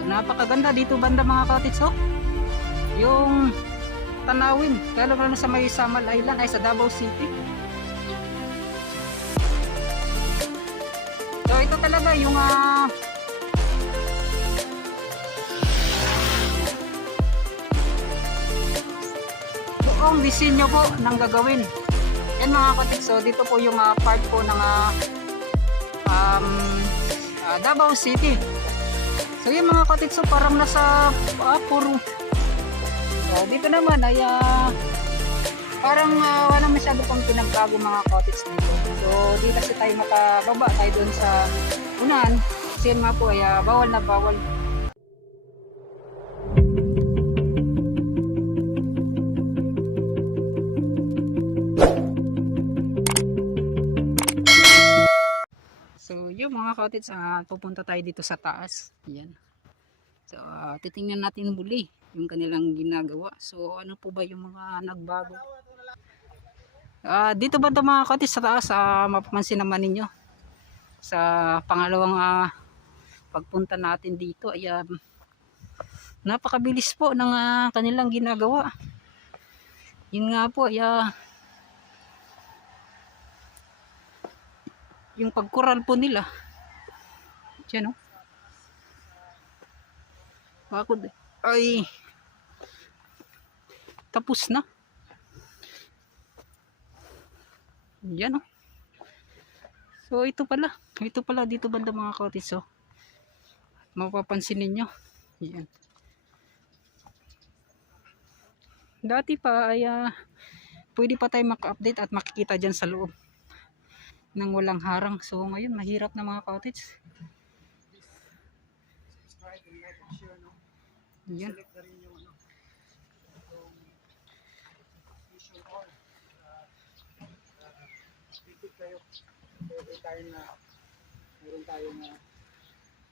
So napakaganda dito banda mga cottage oh. Yung tanawin, lalo na sa may Samal Island ay sa Davao City. So ito talaga yung buong disenyo po ng gagawin. Yan mga cottage, so dito po yung part po ng Davao City. So yung mga cottage, so parang nasa puro. So dito naman ay parang wala masyado pang pinagbago mga cottage dito. So dito kasi tayo makababa tayo doon sa unahan. Kasi nga po ay bawal na bawal. So yung mga cottage, pupunta tayo dito sa taas. Yan. So titingnan natin muli yung kanilang ginagawa. So ano po ba yung mga nagbago? Dito ba ito mga cottage sa taas, mapapansin naman ninyo sa pangalawang pagpunta natin dito ay napakabilis po ng kanilang ginagawa. Yun nga po ay yung pagkural po nila. Diyan, bakod ay tapos na. Yan so ito pala dito banda mga cottage, so mapapansin ninyo yan. Dati pa ay pwede pa tayo maka-update at makikita dyan sa loob nang walang harang. So ngayon mahirap na mga cottage. Yan.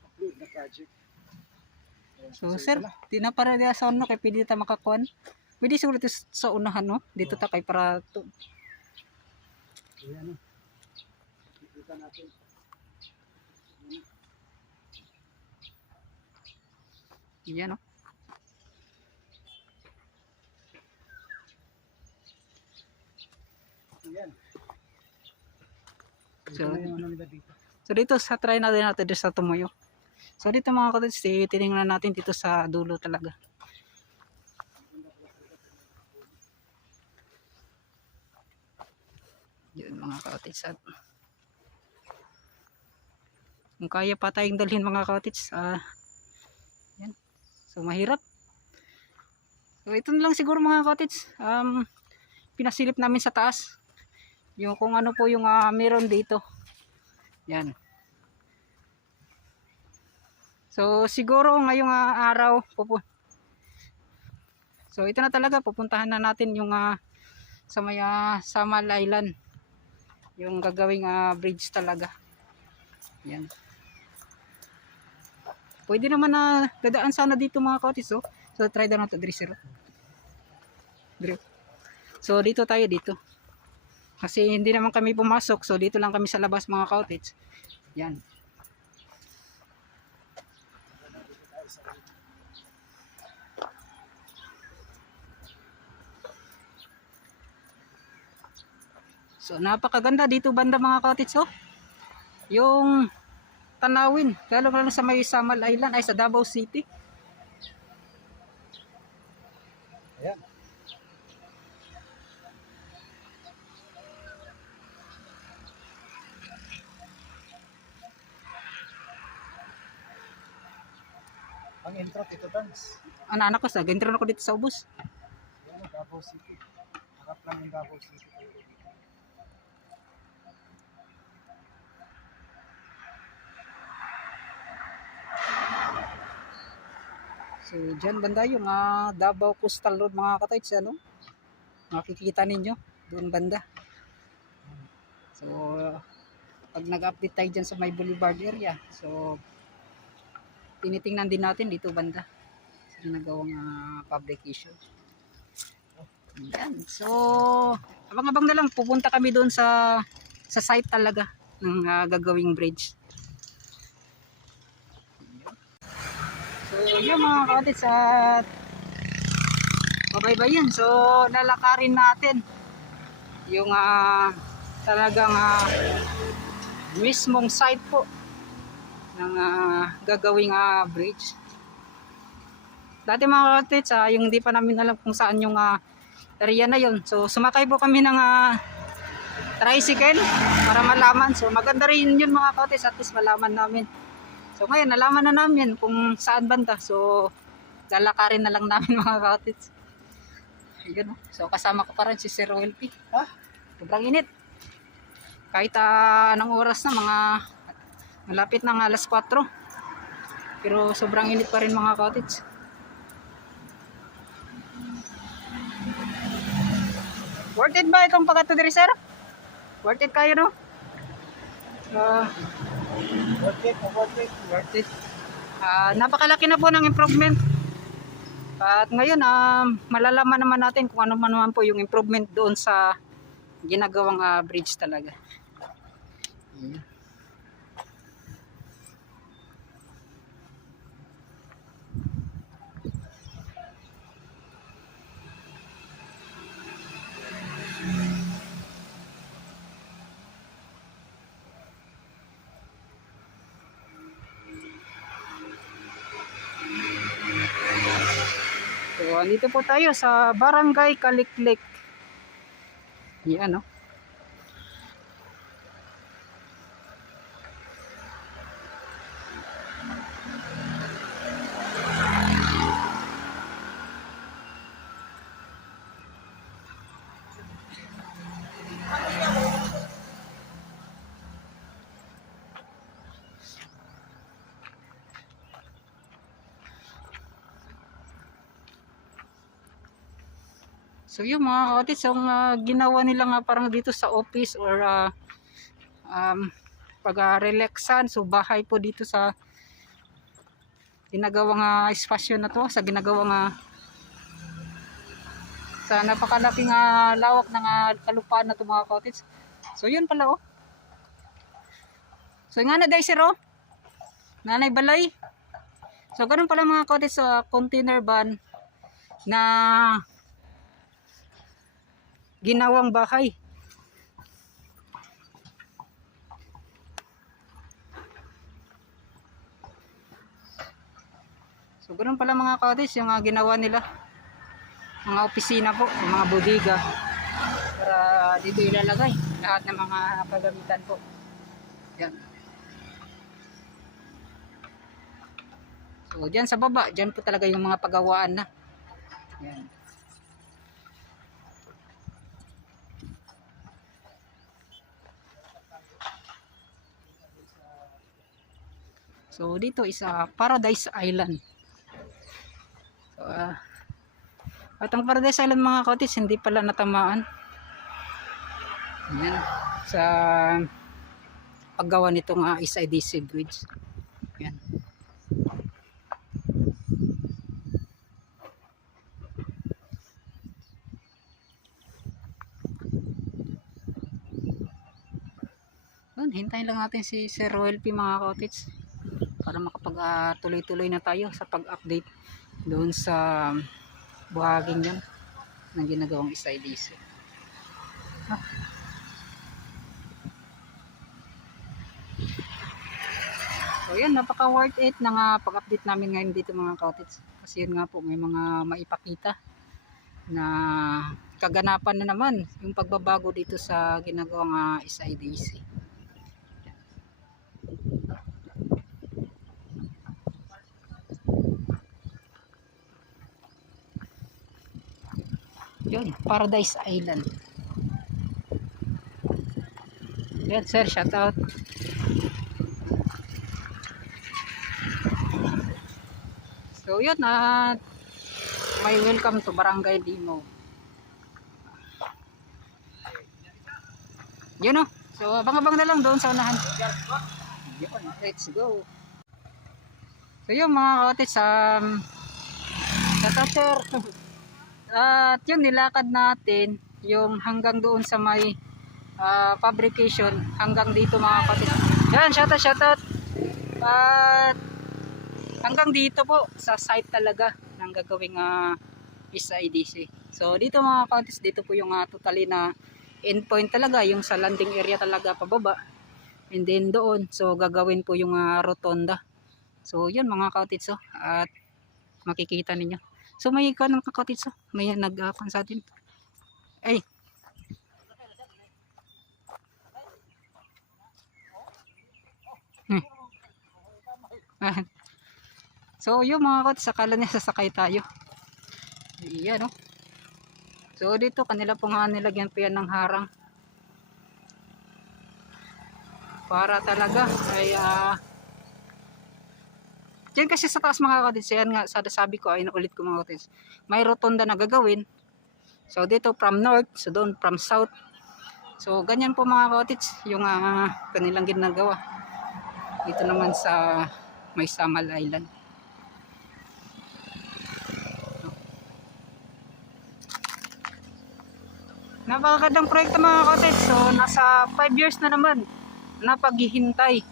Upload na project. So sir, di na para dia sa kay pwede ta makakuan. Pwede siguro sa unahan no. Dito ta kay para to. Ayan. Kita natin. Yan no. Ayan. So dito sa try natin dito sa Tumuyo. So dito mga cottage, tinignan natin dito sa dulo talaga. Yun mga cottage. Kung kaya pa tayong dalhin mga cottage, yan. So mahirap. So ito na lang siguro mga cottage. Pinasilip namin sa taas. Yung kung ano po yung meron dito. Yan. So siguro ngayong araw so ito na talaga, pupuntahan na natin yung sa may Samal Island. Yung gagawing bridge talaga. Yan. Pwede naman na dadaan sana dito mga cottage, so try daw natin dito. So dito tayo dito. Kasi hindi naman kami pumasok, so dito lang kami sa labas mga cottage. Yan. So napakaganda dito banda mga cottage oh. Yung tanawin, lalo na sa may Samal Island ay sa Davao City. Ayan. Ang intro dito dance. Anak ko sa gantro na ko dito sa ubos. Ayan, Davao City. Harap lang yung Davao City. So dyan banda yung Davao Coastal Road mga cottage, ano? Makikita ninyo doon banda. So pag nag-update tayo dyan sa may boulevard area, so tinitingnan din natin dito banda sa ginagawang publication. Yan. So abang-abang na lang, pupunta kami doon sa site talaga ng gagawing bridge. So So yun mga kapatid, sa babaybayin. So lalakarin natin yung talagang mismong site po ng gagawing bridge. Dati mga kapatid, yung hindi pa namin alam kung saan yung area na yon. So sumakay po kami ng tricycle para malaman. So maganda rin yun mga kapatid, at least malaman namin. So ngayon nalaman na namin kung saan banda. So lalakarin na lang namin mga kapatid. Ayun, so kasama ko pa rin si Sir Welpy. Sobrang init. Kahit anong oras na, mga malapit ng alas 4. Pero sobrang init pa rin mga kapatid. Worth it ba itong pagkato diri, sir? Worth it kayo, no? Worth it, worth it. Worth it. Napakalaki na po ng improvement. At ngayon, malalaman naman natin kung ano man naman po yung improvement doon sa ginagawang bridge talaga. So, andito po tayo sa Barangay Kaliklik. Yan, no? So yung mga kapatid, so ginawa nila nga parang dito sa office or pag-relaxan. So bahay po dito sa ginagawang espasyo na to, sa ginagawang sa napakalaking lawak ng kalupaan na to mga kapatid. So yun pala, oh. So nga na dahil sir, oh. Nanay balay. So ganun pala mga kapatid, sa container van na ginawang bahay. So ganoon pala mga kapatid yung ginawa nila, mga opisina po, mga bodega, para dito ilalagay lahat ng mga kagamitan po. Yan. So dyan sa baba, dyan po talaga yung mga pagawaan na. Yan. So dito is Paradise Island. So at ang Paradise Island mga kapatid, hindi pala natamaan. Yan, sa paggawa nitong SIDC bridge. Yan. Hintayin lang natin si Sir Welpy mga kapatid, para makapag-tuloy-tuloy na tayo sa pag-update doon sa buhaging yan ng ginagawang SIDC. So yan, napaka worth it ng pag-update namin ngayon dito mga kapatid, kasi yun nga po, may mga maipakita na kaganapan na naman yung pagbabago dito sa ginagawang SIDC. Yun, Paradise Island. Yan sir, shout out. So yun, may welcome to Barangay Limao. Yun, oh. So abang-abang na lang doon sa unahan. Yun, let's go. So yun mga kapatid, shout out sir. At yun, nilakad natin yung hanggang doon sa may fabrication, hanggang dito mga kapatid. Yan, shout out. At hanggang dito po sa site talaga ng gagawing SIDC. So dito mga counties, dito po yung totally na endpoint talaga, yung sa landing area talaga pababa. And then doon, so gagawin po yung rotonda. So yun mga counties, at makikita ninyo. So may kanang counties, may nag-apan sa atin. Ay. So yung mga counties, sakala niya sasakay tayo. Iyan So dito kanila pong nilagyan pa yan ng harang. Para talaga ay diyan kasi sa taas mga counties, yan nga sabi ko ay naulit ko mga counties. May rotonda na gagawin. So dito from north, so doon from south. So ganyan po mga counties yung kanilang ginagawa. Dito naman sa may Samal Island. Napakagandang proyekto mga counties. So nasa 5 years na naman na paghihintay.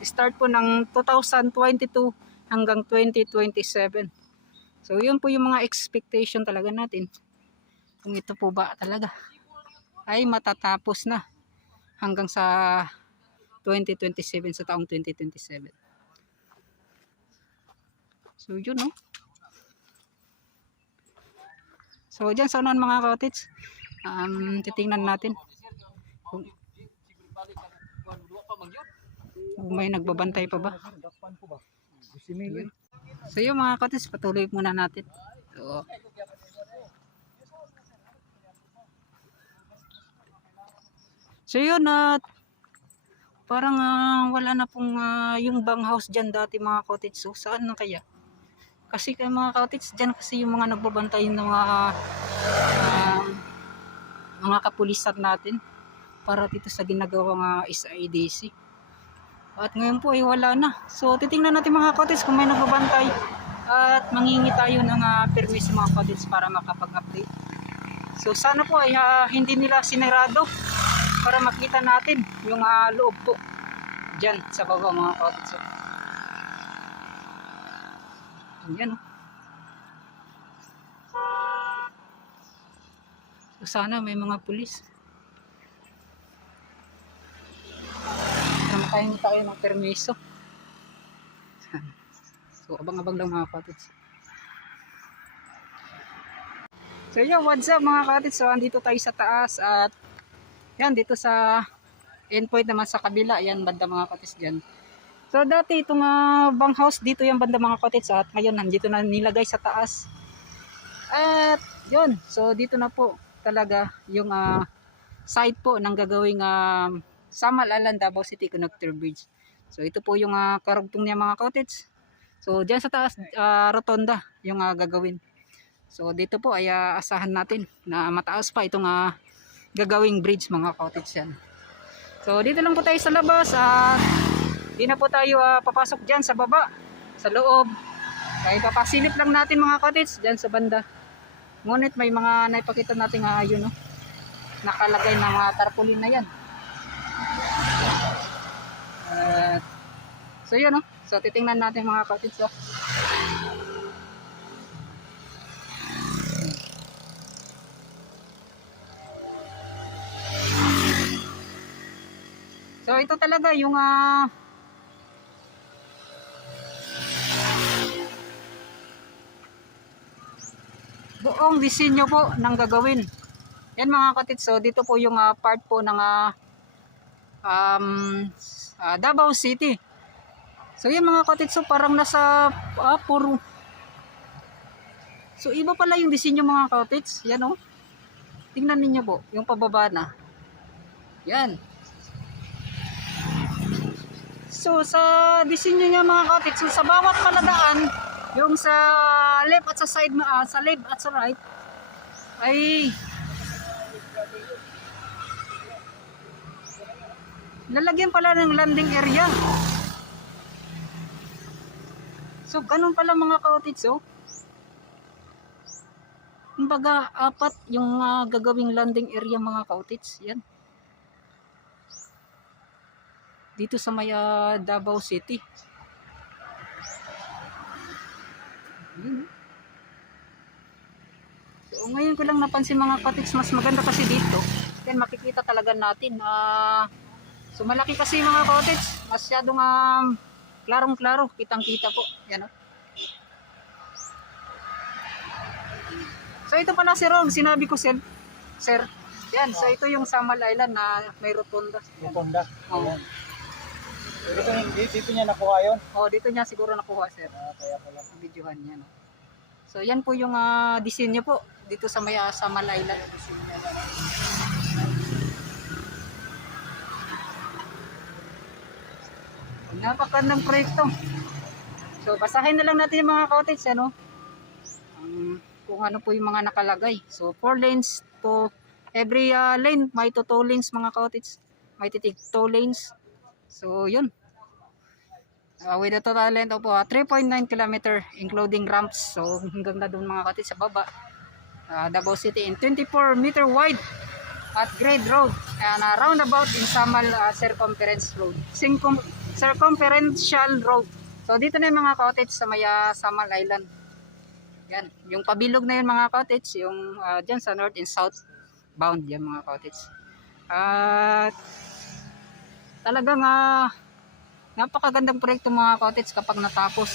Start po ng 2022 hanggang 2027. So yun po yung mga expectation talaga natin. Kung ito po ba talaga ay matatapos na hanggang sa 2027, sa taong 2027. So yun So dyan sa unahan mga counties, titingnan natin kung may nagbabantay pa ba. So yung mga counties, patuloy muna natin. So yun, parang wala na pong yung bang house dyan dati mga counties. So saan na kaya? Kasi kay mga counties, dyan kasi yung mga nagbabantay ng mga kapulisan natin para dito sa ginagawang SIDC. At ngayon po ay wala na. So titingnan natin mga counties kung may nagbabantay at mangingi tayo ng permis mga counties para makapag-update. So sana po ay hindi nila sinarado para makita natin yung loob po dyan sa baba mga counties. Ayan So sana may mga pulis. Makain tayo ng permiso. So abang-abang lang mga counties. So yun, what's up mga counties? So andito tayo sa taas at yan dito sa endpoint naman sa kabila. Yan banda mga counties dyan. So dati itong bang house dito yung banda mga counties at ngayon nandito na nilagay sa taas. At yun, so dito na po talaga yung site po ng gagawing Samal Island Davao City Connector Bridge. So ito po yung karugtong niya mga counties. So diyan sa taas rotonda yung gagawin. So dito po ay asahan natin na mataas pa itong gagawing bridge mga counties yan. So dito lang po tayo sa labas. Di na po tayo papasok dyan sa baba, sa loob. Kaya papasilip lang natin mga counties dyan sa banda. Ngunit may mga naipakita natin yun nakalagay na mga tarpaulin na yan. So yun so titingnan natin mga counties So ito talaga yung buong disenyo po ng gagawin. Yan mga counties. So dito po yung part po ng Davao City. So yan mga counties, so parang nasa puro. So iba pala yung disenyo mga counties. Yan tingnan niyo po yung pababa na. Yan. So sa disenyo niya mga counties, so sa bawat paladaan, yung sa left at sa side, sa left at sa right ay lalagyan pala ng landing area. So ganun pala mga counties kumbaga 4 yung gagawing landing area mga counties. Yan dito sa may Davao City. Yun. So ngayon ko lang napansin mga cottage, mas maganda kasi dito. Then makikita talaga natin so malaki kasi mga cottage, masyadong klarong-klaro, kitang-kita po. Yan, oh. So ito pala si Ron, sinabi ko sir. Yan, so ito yung Samal Island na may rotunda. Rotonda. Oh. Ayan. Dito niya nakuha yun. Oh, dito niya siguro nakuha, sir. Kaya pala. Videohan niya, no? So yan po yung disenyo po dito sa may Samal Island. Napakagandang proyekto. So basahin na lang natin yung mga cottage, ano? Kung ano po yung mga nakalagay. So 4 lanes to every lane, may 2 lanes mga cottage. May titig 2 lanes. So yun. With a total length of 3.9 km including ramps. So hanggang na doon mga cottage sa baba. Davao City in 24-meter wide at grade road and roundabout in Samal circumference road. Circumferential road. So dito na yung mga cottage sa may Samal Island. Yan, yung pabilog na yun mga cottage, yung dyan sa north and south bound yan mga cottage. At talagang napakagandang proyekto mga cottage kapag natapos.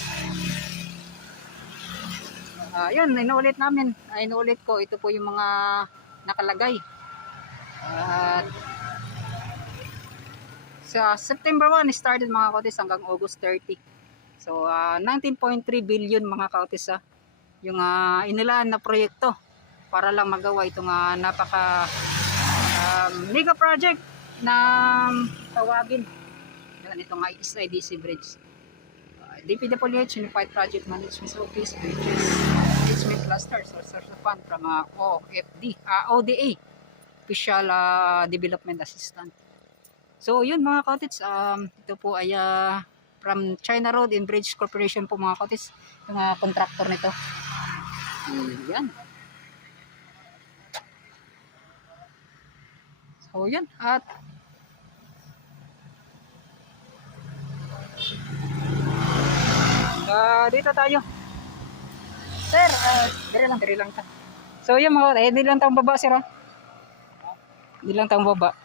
Yun, inuulit namin. Inuulit ko, ito po yung mga nakalagay. Sa September 1 started mga cottage hanggang August 30. So 19.3 billion mga cottage yung inilaan na proyekto para lang magawa itong napaka mega project na tawagin. Yan, itong SIDC Bridge. DPWH Unified Project Management Office Bridges Management Cluster source of fund from ODA Official Development Assistant. So yun mga cottage, ito po ay from China Road and Bridge Corporation po mga cottage, yung contractor nito. Yan. So yan, at dito tayo. Sir, dire lang ta. So yan mga, hindi lang tayong baba sir. Hindi lang tayong baba.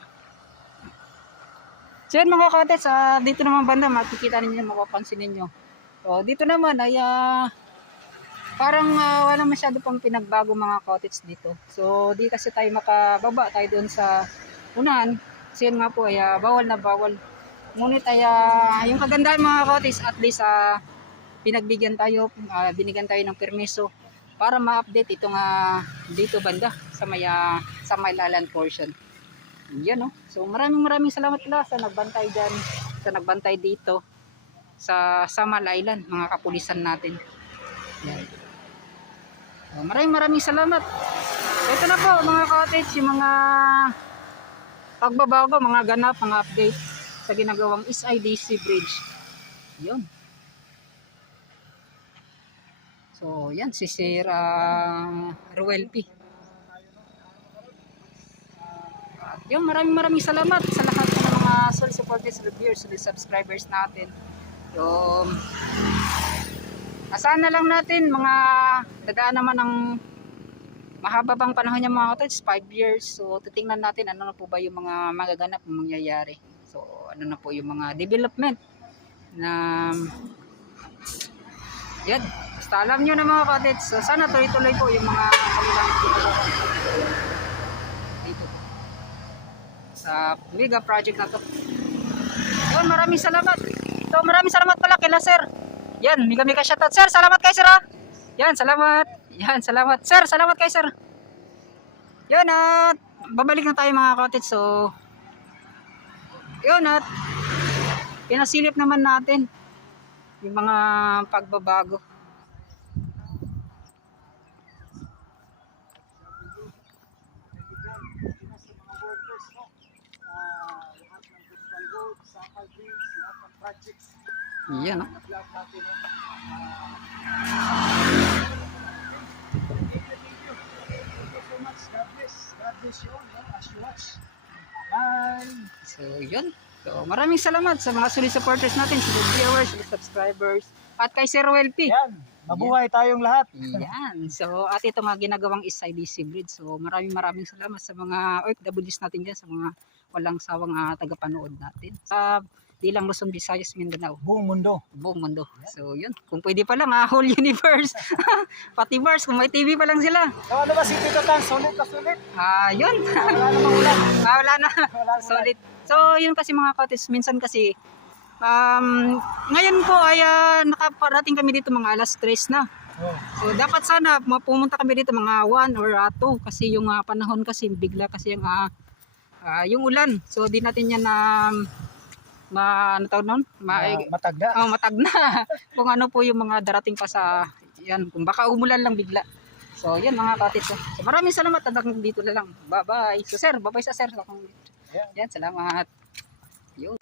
So yan mga cottage, dito naman banda makikita ninyo, mapapansin ninyo. So dito naman ay parang wala masyado pang pinagbago mga cottage dito. So di kasi tayo makababa tayo doon sa unahan. Kasi yun nga po ay bawal na bawal. Ngunit ay yung kagandahan mga cottage, at least binigyan tayo ng permiso para ma-update itong dito banda sa may Lalan portion. Yan, no? So maraming salamat pala sa nagbantay dyan, sa nagbantay dito sa Samal Island, mga kapulisan natin. Yan. So, maraming salamat. So, ito na po mga cottage, yung mga pagbabago, mga ganap, mga update sa ginagawang SIDC Bridge. Yun. So yan si Sir Ruel P. Yung maraming salamat sa lahat ng mga solid supporters, reviewers, solid subscribers natin. Yung asahan na lang natin mga dadaan naman ng mahaba pang panahon niya mga cottage, 5 years. So titingnan natin ano na po ba yung mga magaganap na mangyayari. So ano na po yung mga development na yan. Basta alam nyo na mga cottage. So sana tuloy-tuloy po yung mga kanilang ginagawa dito sa mega project na to. Yun, maraming salamat. So maraming salamat pala kila sir. Yan, mega shoutout. Sir, salamat kay sir. Yan, salamat. Yan, salamat. Sir, salamat kay sir. Yan, at babalik na tayo mga cottage. So yun, at pinasilip naman natin yung mga pagbabago. Yan, no? So yun. So, maraming salamat sa mga solid supporters natin, solid viewers, solid subscribers, at kay Sir Roel P. Yan, mabuhay tayong lahat. Yan. So, at ito nga ginagawang SIDC Bridge. So, maraming salamat sa mga OFWs natin dyan, sa mga walang sawang tagapanood natin. Sa Dilang Luzon, Visayas, Mindanao. Buong mundo. Buong mundo. So, yun. Kung pwede pa lang, whole universe. Pati Mars, kung may TV pa lang sila. So ano ba si Tito Tan? Sulit na sulit. Yun. Wala namang ulan. Wala na. Wala namang Solid. So, yun kasi mga katis, minsan kasi, ngayon po ay nakaparating kami dito mga alas 3 na. Oh. So, dapat sana pumunta kami dito mga 1 or 2 kasi yung panahon kasi bigla kasi yung ulan. So, di natin yan ano tawag nun? Matagda. Matag na. Kung ano po yung mga darating pa sa, yan, kung baka umulan lang bigla. So, yan mga katis. So, maraming salamat at dito na lang. Bye-bye. So, sir, bye-bye sa sir. Yan, salamat. Yun.